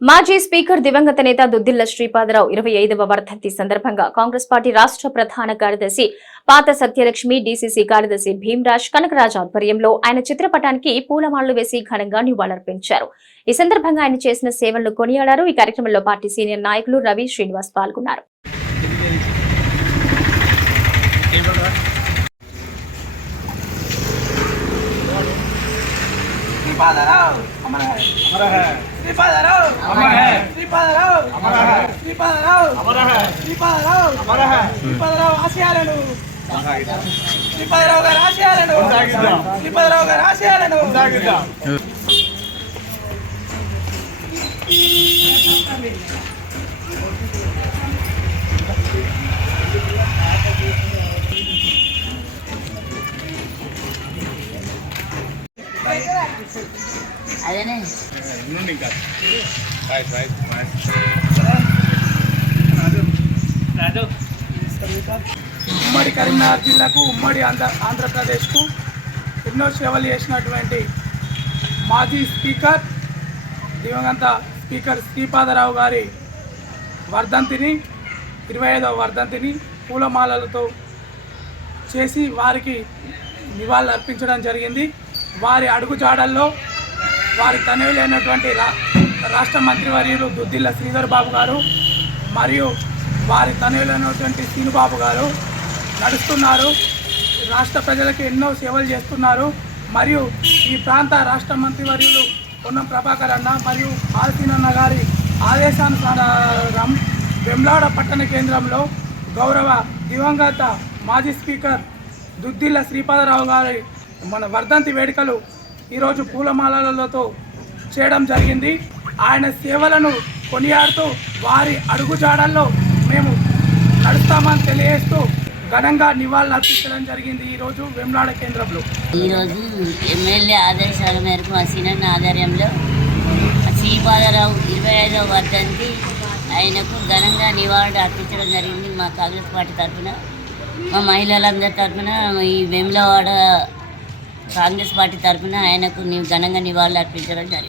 మాజీ స్పీకర్ దివంగత నేత దుద్దిళ్ల శ్రీపాదరావు 25వ వర్ధంతి సందర్భంగా కాంగ్రెస్ పార్టీ రాష్ట్ర ప్రధాన కార్యదర్శి పాత సత్యలక్ష్మి, డీసీసీ కార్యదర్శి భీమరాజ్, కనకరాజ్ ఆధ్వర్యంలో ఆయన చిత్రపటానికి పూలమాలలు వేసి ఘనంగా నివాళులర్పించారు. ఈ సందర్భంగా ఆయన చేసిన సేవలను కొనియాడారు. ఈ కార్యక్రమంలో పార్టీ సీనియర్ నాయకులు రవి, శ్రీనివాస్ పాల్గొన్నారు. श्रीपादराव अमर है, अमर है। श्रीपादराव अमर है, श्रीपादराव अमर है, श्रीपादराव अमर है, श्रीपादराव अमर है। श्रीपादराव आशयाలను श्रीपादराव గారి ఆశయాలను श्रीपादराव గారి ఆశయాలను అదేనే ఉమ్మడి కరీంనగర్ జిల్లాకు, ఉమ్మడి ఆంధ్రప్రదేశ్కు ఎన్నో సేవలు చేసినటువంటి మాజీ స్పీకర్ దివంగత స్పీకర్ శ్రీపాదరావు గారి వర్ధంతిని 25వ వర్ధంతిని పూలమాలలతో చేసి వారికి నివాళులు అర్పించడం జరిగింది. వారి అడుగుజాడల్లో వారి తనయులైనటువంటి రాష్ట్ర మంత్రివర్యులు దుద్దిళ్ల శ్రీధర్ బాబు గారు మరియు వారి తనయులైనటువంటి శ్రీనుబాబు గారు నడుస్తున్నారు. రాష్ట్ర ప్రజలకు ఎన్నో సేవలు చేస్తున్నారు. మరియు ఈ ప్రాంత రాష్ట్ర మంత్రివర్యులు పొన్నం ప్రభాకర్ అన్న మరియు ఆల్సీనన్న గారి ఆదేశానుసారం వెమ్లాడ పట్టణ కేంద్రంలో గౌరవ దివంగత మాజీ స్పీకర్ దుద్దిళ్ల శ్రీపాదరావు గారి వర్ధంతి వేడుకలు ఈరోజు పూలమాలలతో చేయడం జరిగింది. ఆయన సేవలను కొనియాడుతూ వారి అడుగుజాడల్లో మేము నడుస్తామని తెలియజేస్తూ ఘనంగా నివాళులు అర్పించడం జరిగింది. ఈరోజు వెమ్లాడ కేంద్రంలో ఈరోజు ఎమ్మెల్యే ఆదేశాల మేరకు అసీనన్న ఆధ్వర్యంలో శ్రీపాదరావు 25వ వర్ధంతి ఆయనకు ఘనంగా నివాళులు అర్పించడం జరిగింది. మా కాంగ్రెస్ పార్టీ తరఫున, మా మహిళలందరి తరఫున, ఈ వేములవాడ కాంగ్రెస్ పార్టీ తరఫున ఆయనకు ఘనంగా నివాళులు అర్పించడం జరిగింది.